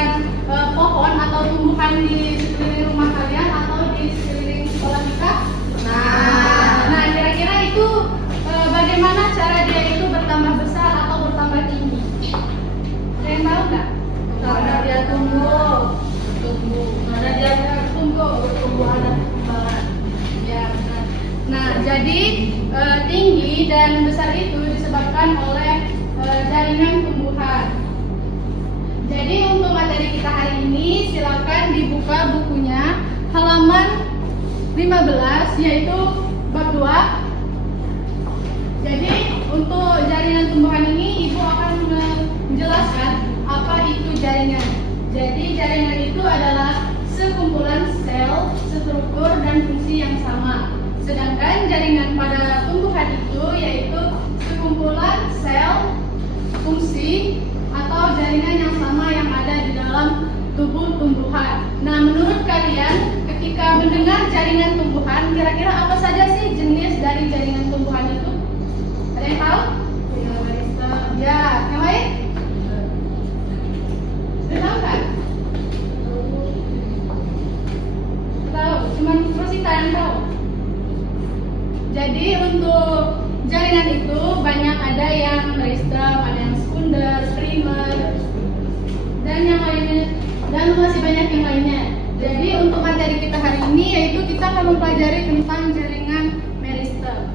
menyebabkan pohon atau tumbuhan di sekeliling rumah kalian atau di sekeliling sekolah kita? Nah, kira-kira itu bagaimana cara dia itu bertambah besar atau bertambah tinggi? Ada yang tahu nggak? Karena dia tumbuh, karena dia tumbuh ada perkembangan. Ya, benar. Nah, jadi tinggi dan besar itu disebabkan oleh jaringan tumbuhan. Jadi untuk materi kita hari ini silakan dibuka bukunya halaman 15 yaitu bab 2. Jadi untuk jaringan tumbuhan ini Ibu akan menjelaskan apa itu jaringan. Jadi jaringan itu adalah sekumpulan sel, struktur dan fungsi yang sama. Sedangkan jaringan pada tumbuhan itu yaitu sekumpulan sel, fungsi atau jaringan yang sama yang ada di dalam tubuh tumbuhan. Nah, menurut kalian ketika mendengar jaringan tumbuhan, kira-kira apa saja sih jenis dari jaringan tumbuhan itu? Ada yang tahu? Ya, yang lain? Sudah tahu kan? Tahu, cuma Rosita yang tahu. Jadi untuk jaringan itu banyak, ada yang meristem, ada yang sekunder, primer, dan yang lainnya, dan masih banyak yang lainnya. Jadi untuk materi kita hari ini yaitu kita akan mempelajari tentang jaringan meristem.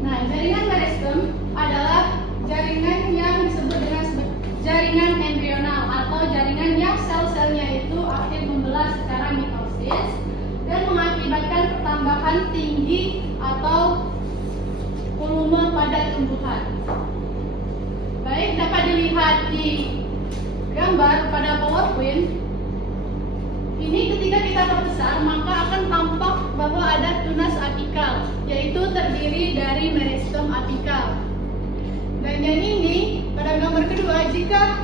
Nah, jaringan meristem adalah jaringan yang disebut dengan jaringan embrional atau jaringan yang sel-selnya itu aktif membelah secara mitosis dan mengakibatkan pertambahan tinggi atau volume pada tumbuhan. Baik, dapat dilihat di gambar pada PowerPoint. Ini ketika kita perbesar maka akan tampak bahwa ada tunas apikal, yaitu terdiri dari meristem apikal. Dan yang ini pada gambar kedua, jika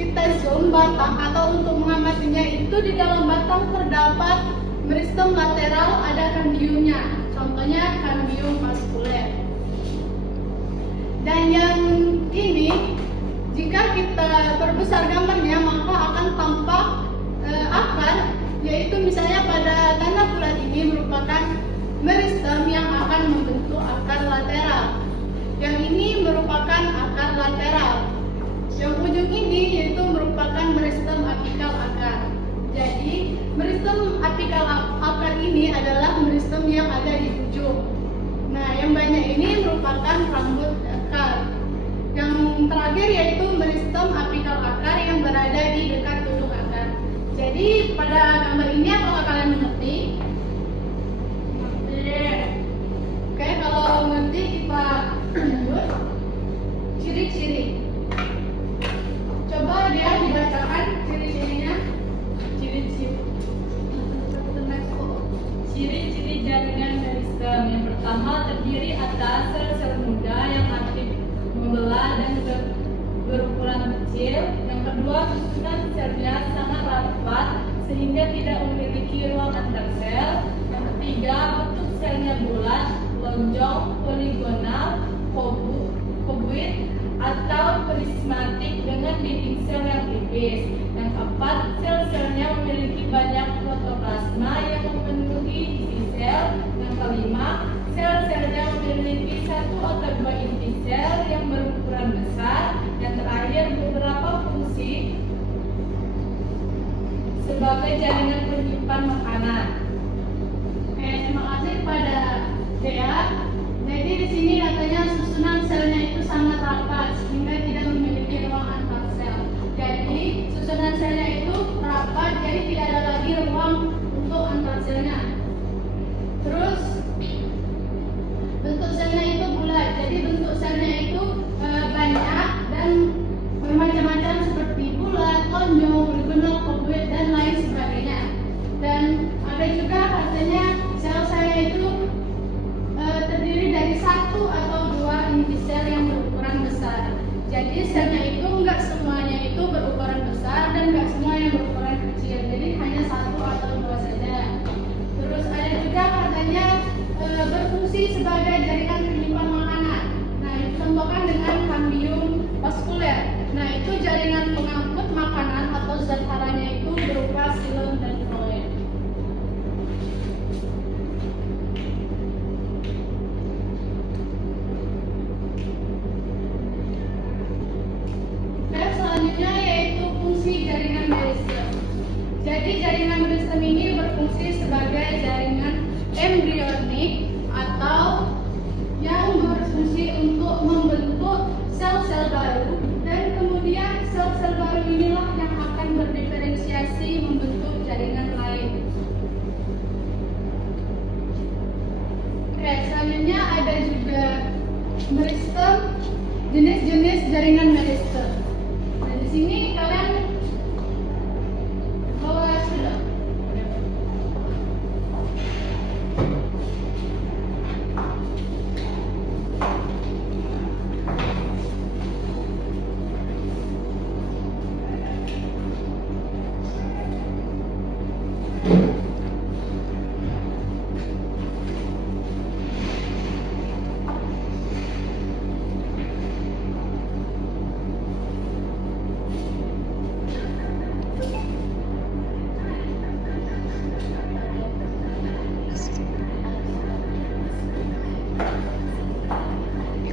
kita zoom batang atau untuk mengamatinya itu di dalam batang terdapat meristem lateral, ada kambiumnya. Contohnya kambium vaskuler. Dan yang ini jika kita perbesar gambarnya maka akan tampak akar, yaitu misalnya pada tanda bulat ini merupakan meristem yang akan membentuk akar lateral. Yang ini merupakan akar lateral. Yang ujung ini yaitu merupakan meristem apikal akar. Jadi meristem apikal akar ini adalah meristem yang ada di ujung. Nah, yang banyak ini merupakan rambut akar. Yang terakhir yaitu meristem apikal akar yang berada di dekat ujung akar. Jadi pada gambar ini apakah kalian mengerti? Oke, kalau mengerti kita lanjut. Ciri-ciri. Coba dia dibacakan ciri-cirinya. Ciri-ciri jaringan meristem. Yang pertama, terdiri atas sel-sel muda yang aktif membelah dan berukuran kecil. Yang kedua, susunan selnya sangat rapat sehingga tidak memiliki ruang antar sel. Yang ketiga, bentuk selnya bulat, lonjong, poligonal, kobuit atau prismatik dengan dinding sel yang tipis. Yang keempat, sel-selnya memiliki banyak protoplasma yang memenuhi isi sel. Yang kelima, sel-selnya memiliki satu atau dua inti sel yang berukuran besar. Yang terakhir, beberapa fungsi sebagai jaringan penyimpan makanan. Oke, terima kasih kepada Dea. Jadi di sini katanya susunan selnya itu sangat rapat sehingga tidak memiliki ruang antar sel. Jadi susunan selnya itu rapat, jadi tidak ada lagi ruang untuk antar selnya. Terus bentuk selnya itu bulat, jadi bentuk selnya itu banyak dan bermacam-macam seperti bulat, lonjong, poligonal, kobuit dan lain sebagainya. Dan ada juga katanya sel-selnya itu terdiri dari satu atau dua inti sel yang berukuran besar. Jadi selnya itu enggak semuanya itu berukuran besar dan enggak semua yang berukuran kecil. Jadi hanya satu atau dua saja. Terus ada juga katanya berfungsi sebagai jaringan penyimpan makanan. Nah, dicontohkan dengan meristem, jenis-jenis jaringan meristem. Nah, di sini kalian bawa sudah.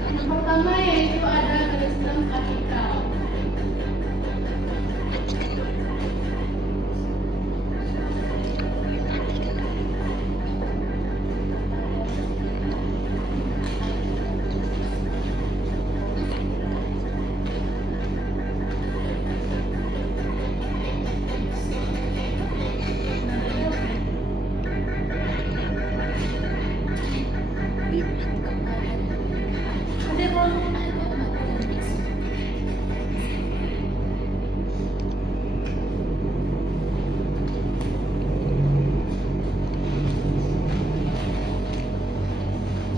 Yang pertama yaitu ada meristem apikal.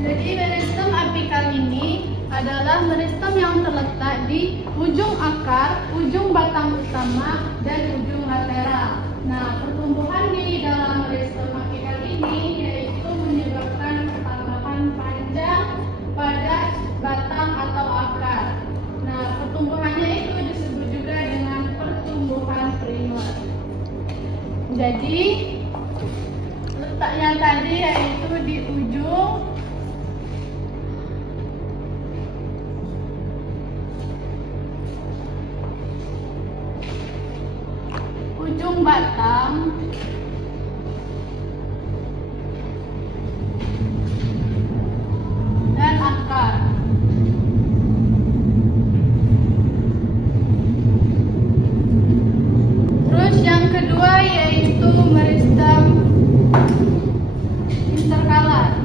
Jadi meristem apikal ini adalah meristem yang terletak di ujung akar, ujung batang utama, dan ujung lateral. Nah, pertumbuhan di dalam meristem apikal ini yaitu menyebabkan pertambahan panjang pada batang atau akar. Nah, pertumbuhannya itu disebut juga dengan pertumbuhan primer. Jadi, letaknya tadi yaitu di ujung batang dan akar. Terus yang kedua yaitu meristem interkalar.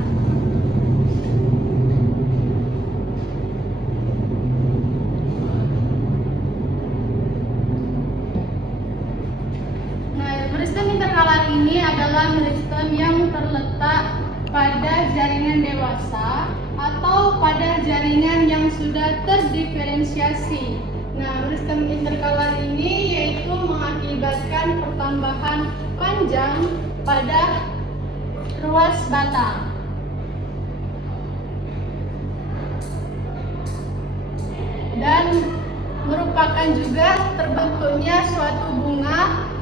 Meristem interkalar ini adalah meristem yang terletak pada jaringan dewasa atau pada jaringan yang sudah terdiferensiasi. Nah, meristem interkalar ini yaitu mengakibatkan pertambahan panjang pada ruas batang. Dan merupakan juga terbentuknya suatu bunga.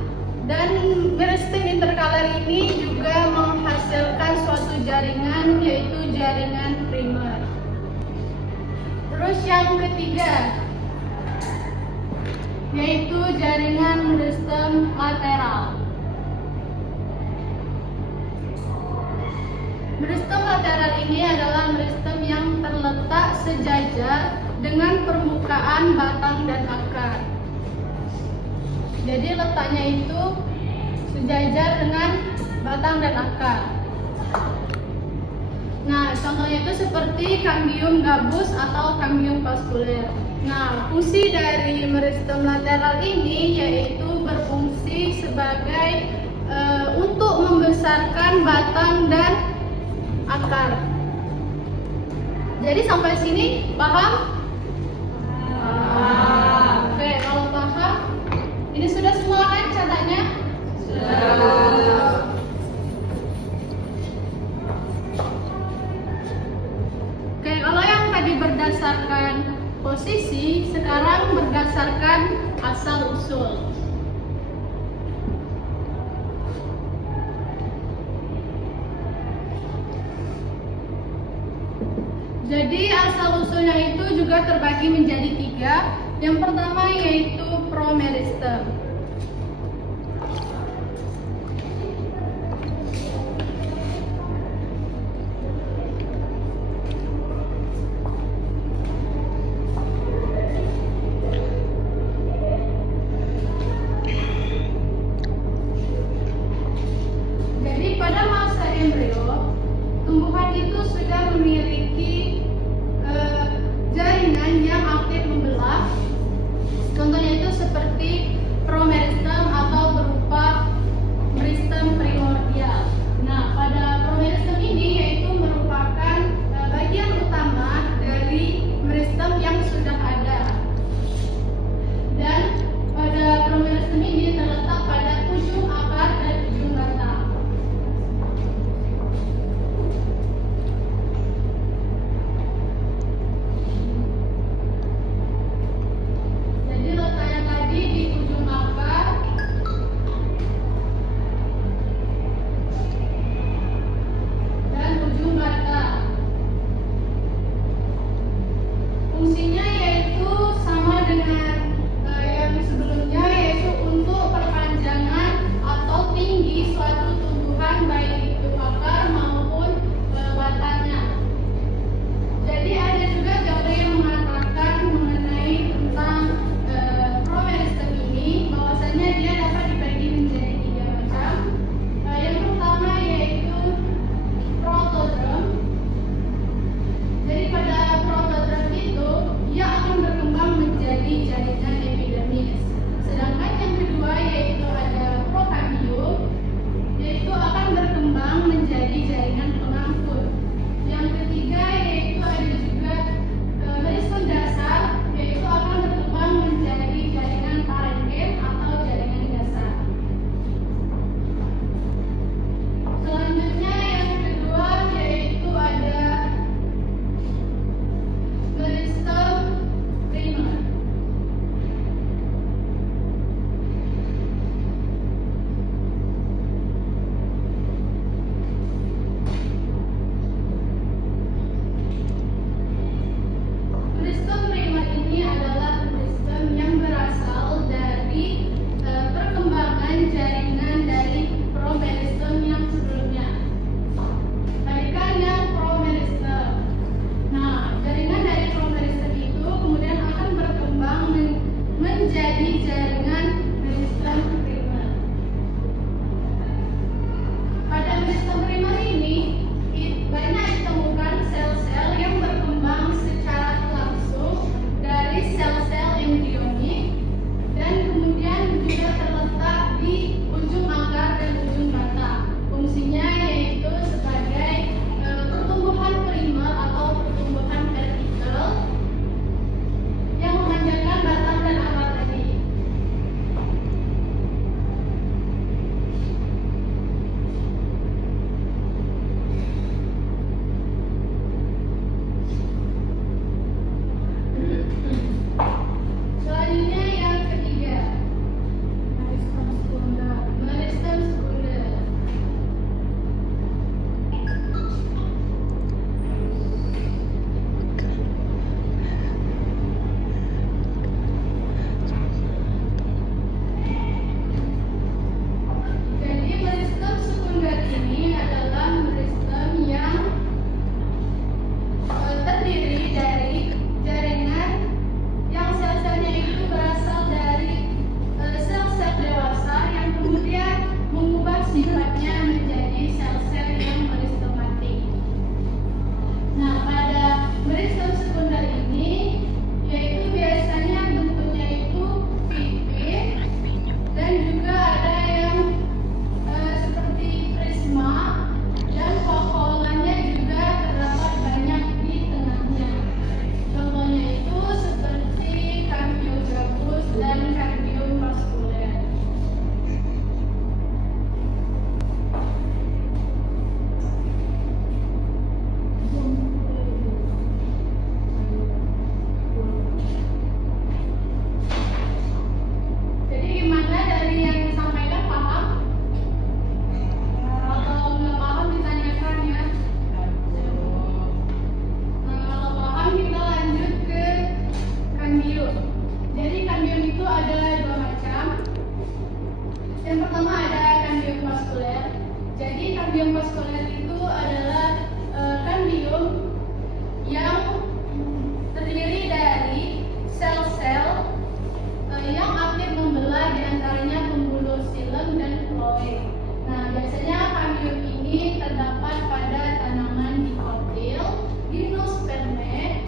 Dan meristem interkalar ini juga menghasilkan suatu jaringan yaitu jaringan primer. Terus yang ketiga yaitu jaringan meristem lateral. Meristem lateral ini adalah meristem yang terletak sejajar dengan permukaan batang dan akar. Jadi letaknya itu sejajar dengan batang dan akar. Nah, contohnya itu seperti cambium gabus atau cambium vasculer. Nah, fungsi dari meristem lateral ini yaitu berfungsi sebagai untuk membesarkan batang dan akar. Jadi sampai sini paham? Oke, kalau paham, ini sudah semua kan catatnya? Sudah. Oke, kalau yang tadi berdasarkan posisi, sekarang berdasarkan asal usul. Jadi asal usulnya itu juga terbagi menjadi 3. Yang pertama yaitu promeristem. Jadi pada masa embrio, tumbuhan itu sudah memiliki jaringan yang aktif membelah. Contohnya itu seperti promeristem atau berupa meristem primordial. Nah, pada promeristem ini yaitu merupakan bagian utama dari meristem yang sudah ada. Dan pada promeristem ini terletak pada ujung akar dan ujung batang. Jadi letaknya tadi di ujung akar dan ujung batang. Fungsinya yaitu sama dengan yang sebelumnya, yaitu untuk perpanjangan atau tinggi suatu tumbuhan baik itu akar maupun batangnya. Jadi ada juga teori yang mengatakan mengenai tentang promeristem ini, bahwasanya dia dapat dibagi menjadi 3 macam. Yang pertama yaitu protodrome. Jadi pada protodrome itu ia akan berkembang menjadi jaringan epidermis. Sedangkan yang kedua yaitu ada prokambium, yaitu akan berkembang menjadi jaringan pengangkut. Yang ketiga yaitu ada juga meristem dasar, yaitu akan berkembang menjadi jaringan parenkem atau jaringan dasar. Selanjutnya yang kedua yaitu ada meristem primer. Meristem primer ini adalah meristem yang berasal dari perkembangan jaringan dari promeristem yang sebelumnya. Tadi kan yang promeristem. Nah, jaringan dari promeristem itu kemudian akan berkembang menjadi jaringan meristem primer. Pada meristem primer ini banyak ditemukan sel-sel yang berkembang secara langsung dari sel-sel embrionik dan kemudian juga terletak di ujung akar dan ujung batang. Fungsinya yaitu sebagai pertumbuhan primer atau pertumbuhan vertikal yang memanjangkan batang dan akar tadi. Selanjutnya yang ketiga, meristem sekunder. Meristem sekunder. Jadi meristem sekunder ini adalah meristem yang terdiri dari jaringan yang sel-selnya itu berasal dari sel-sel dewasa yang kemudian mengubah sifatnya menjadi sel-sel yang meristematik. Nah, pada meristem sekunder ini yaitu biasanya bentuknya itu pipit dan juga ada yang seperti prisma dan vakuolannya juga terdapat banyak di tengahnya. Contohnya itu seperti Cambiographus dan Cambium vasculer. Jadi gimana dari yang disampaikan, paham? Kalau nggak paham ditanyakan ya. Nah, kalau paham kita lanjut ke kambium. Jadi kambium itu ada 2 macam. Yang pertama ada kambium vaskuler. Jadi kambium vaskuler itu adalah kambium yang terdiri dari sel-sel yang aktif membelah, diantaranya pembuluh xilem dan kloe. Nah, biasanya kambium ini terdapat pada tanaman dikotil, gimnospermae,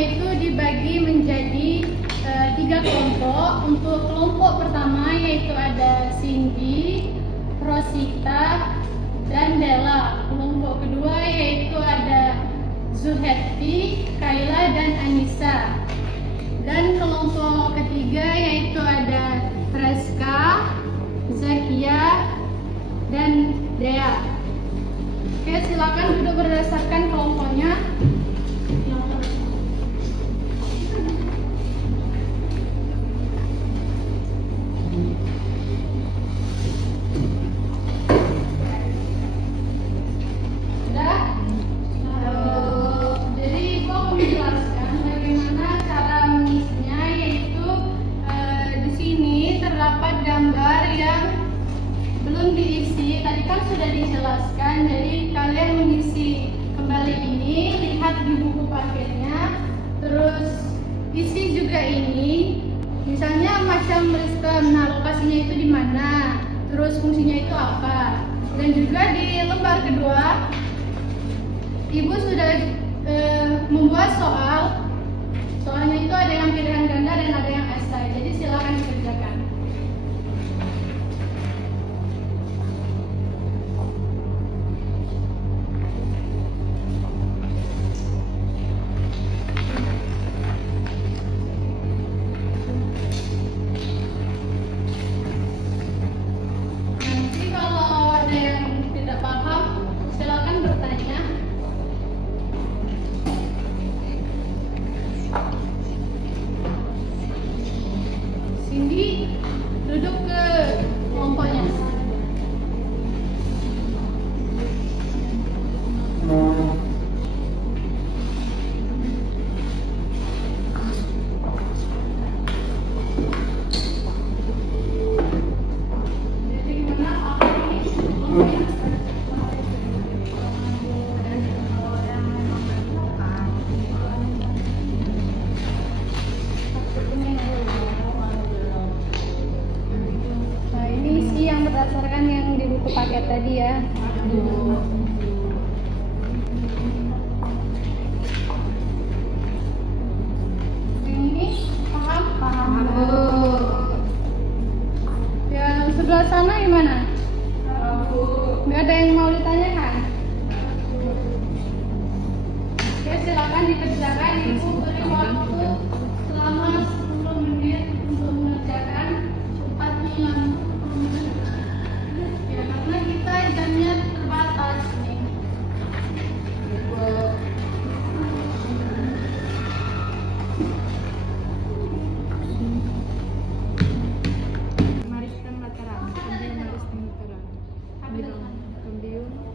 itu dibagi menjadi 3 kelompok. Untuk kelompok pertama yaitu ada Cindy, Rosita, dan Della. Kelompok kedua yaitu ada Zuhetti, Kayla, dan Anissa. Dan kelompok ketiga yaitu ada Reska, Zakia, dan Dea. Oke, silakan duduk berdasarkan kelompoknya. Gambar yang belum diisi tadi kan sudah dijelaskan, jadi kalian mengisi kembali ini, lihat di buku paketnya, terus isi juga ini, misalnya macam Ristem, nah lokasinya itu di mana, terus fungsinya itu apa. Dan juga di lembar kedua ibu sudah membuat soalnya itu ada yang pilihan ganda dan ada yang esai, jadi silakan dikerjakan. Cindy, duduk ke kelompoknya. Jadi gimana apa ini kelompoknya? Berdasarkan yang di buku paket tadi ya. Ini paham? Paham. Yang sebelah sana gimana? Nggak ada yang mau ditanyakan? Oke, silakan dikerjakan. Ibu beri waktu selama 10 menit untuk mengerjakan. Cepatnya ya, karena kita jamnya terbatas nih. Mariskan Mataram, Kambiun Mariskan Mataram. Kambiun Mariskan Mataram.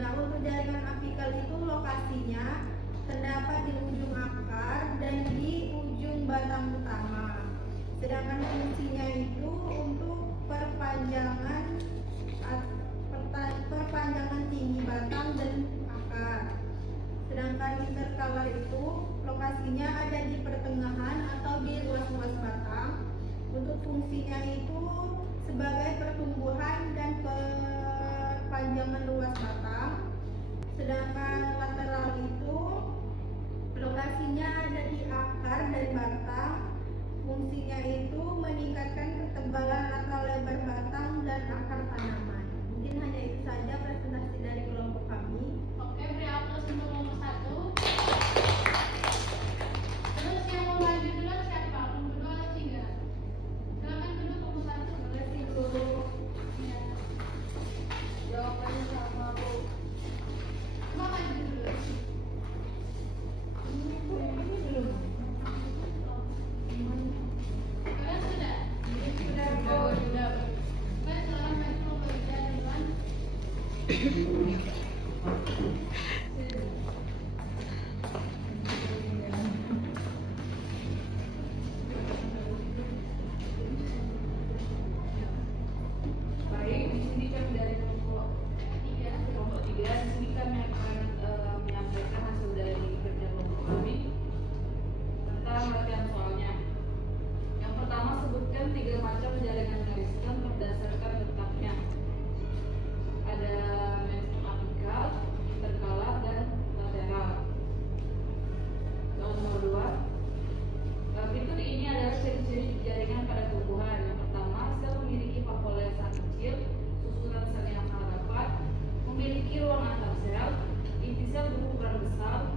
Nah, untuk jaringan apikal itu lokasinya terdapat di ujung akar dan di ujung batang utama. Sedangkan fungsinya itu untuk perpanjangan tinggi batang dan akar. Sedangkan interkalar itu lokasinya ada di pertengahan atau di ruas-ruas batang. Untuk fungsinya itu sebagai pertumbuhan dan perpanjangan luas batang. Sedangkan lateral itu lokasinya ada di akar dan batang. Fungsinya itu meningkatkan ketebalan atau lebar batang dan akar tanaman. Mungkin hanya itu saja presentasi dari kelompok kami. Oke, beri aplaus untuk nomor 1. Terus yang mau maju duluan siapa? Nomor 2 atau 3? Silakan dulu nomor 1. Terima kasih, Bu. Ya. Jawabannya sama, Bu. Mau maju dulu. Kalian sudah? Sudah. Baik, silakan maju mau berbicara duluan. Baik, di sini kami dari kelompok 3. Di sini kami akan menyampaikan hasil dari kerja kelompok kami tentang latihan soalnya. Yang pertama, sebutkan 3 macam jaringan meristem berdasarkan letaknya. Ada meristem apikal, interkalar, dan lateral. Nomor 2, berikut ini adalah ciri-ciri jaringan pada tumbuhan. Yang pertama, sel memiliki vakuola yang sangat kecil, susunan sel yang sangat rapat, memiliki ruang antar sel, inti sel berukuran besar,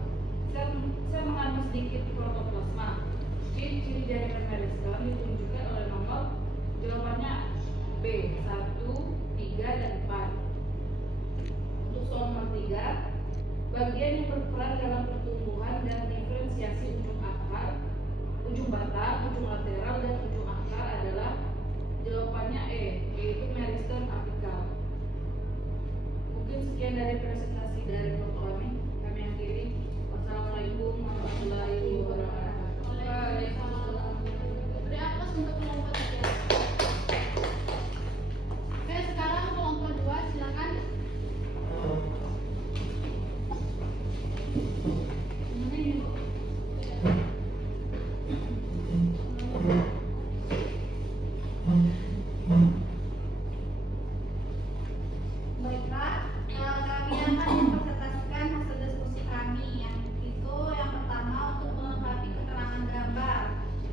sel mengandung sedikit protoplasma. Ciri-ciri jaringan meristem ditunjukkan oleh nomor. Jawabannya B, 1, 3, dan 4. Untuk soal nomor 3, bagian yang berperan dalam pertumbuhan dan diferensiasi ujung akar, ujung batang, ujung lateral, dan ujung akar adalah jawabannya E, yaitu meristem apikal. Mungkin sekian dari presentasi dari kelompok kami. Kami akhiri. Wassalamualaikum warahmatullahi wabarakatuh. Waalaikumsalam. Beri aplaus untuk kelompok 3. Oke, sekarang kelompok 2 silakan. Baiklah, kami akan mempresentasikan hasil diskusi kami. Yang itu yang pertama untuk melengkapi keterangan gambar.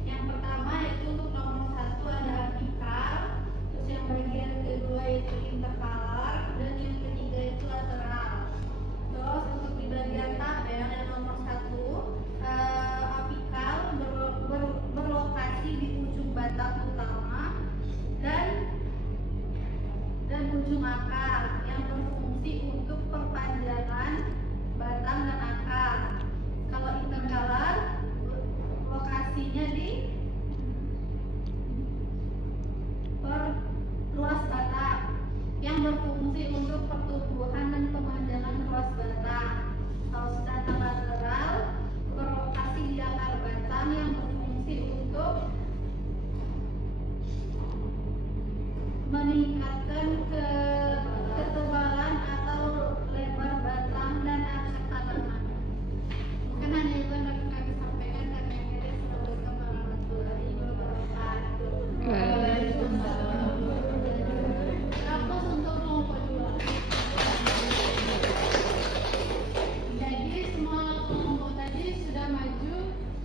Yang pertama yaitu untuk nomor 1 ada apikal, terus yang bagian kedua itu interkalar, dan yang ketiga itu lateral. Terus untuk di bagian tabel yang nomor 1 apikal berlokasi di ujung batang utama dan ujung akar yang berfungsi untuk perpanjangan batang dan akar. Kalau interkalar lokasinya di ruas batang yang berfungsi untuk pertumbuhan dan pemanjangan ruas batang. Kalau sedangkan lateral berlokasi di akar batang yang berfungsi untuk meningkatkan ketebalan atau lebar batang dan akar tanaman. Mungkin hanya itu yang dapat kami sampaikan. Kami akhiri. Assalamualaikum warahmatullahi wabarakatuh. Waalaikumsalam. Aplaus untuk kelompok 2. Jadi semua kelompok tadi sudah maju.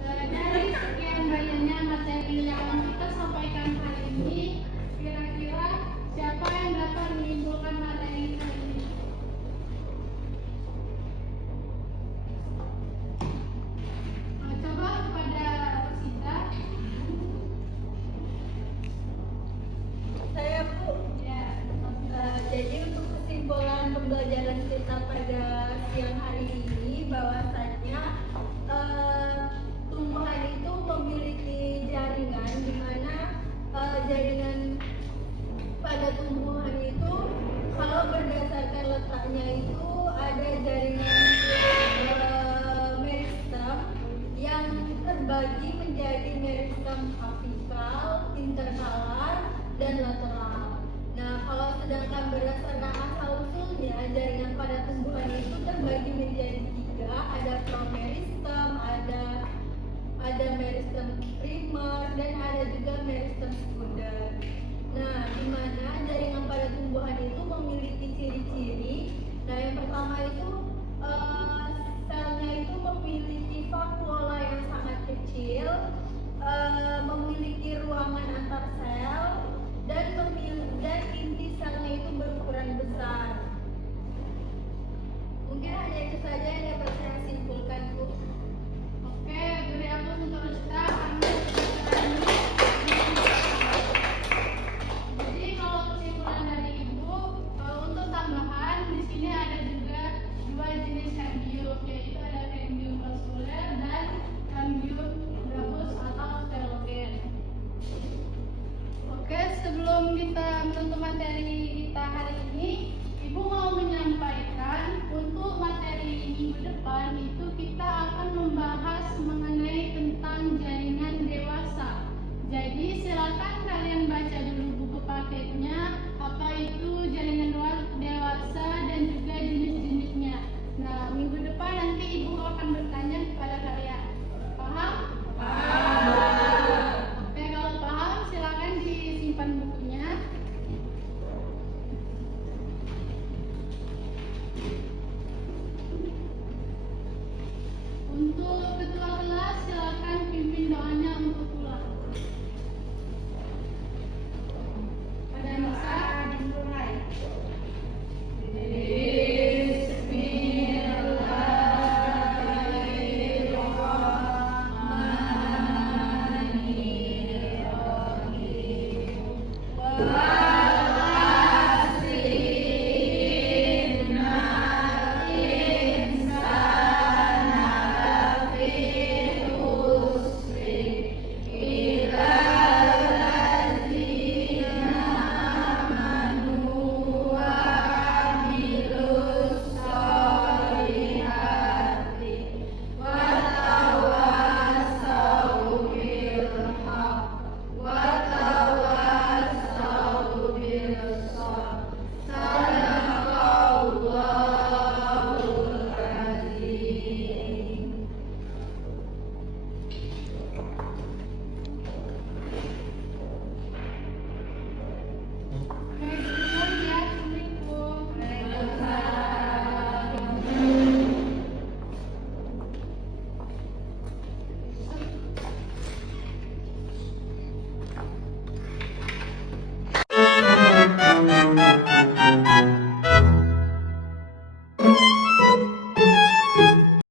Dari sekian banyaknya materi yang kita sampaikan hari ini, kira-kira siapa yang dapat menyimpulkan materi kali ini? Coba kepada Rosita. Saya, Bu. Ya. Jadi untuk kesimpulan pembelajaran kita pada siang hari ini bahwasanya tumbuhan itu memiliki jaringan di mana jaringan pada tumbuhan itu kalau berdasarkan letaknya itu ada jaringan meristem yang terbagi menjadi meristem apikal, interkalar, dan lateral.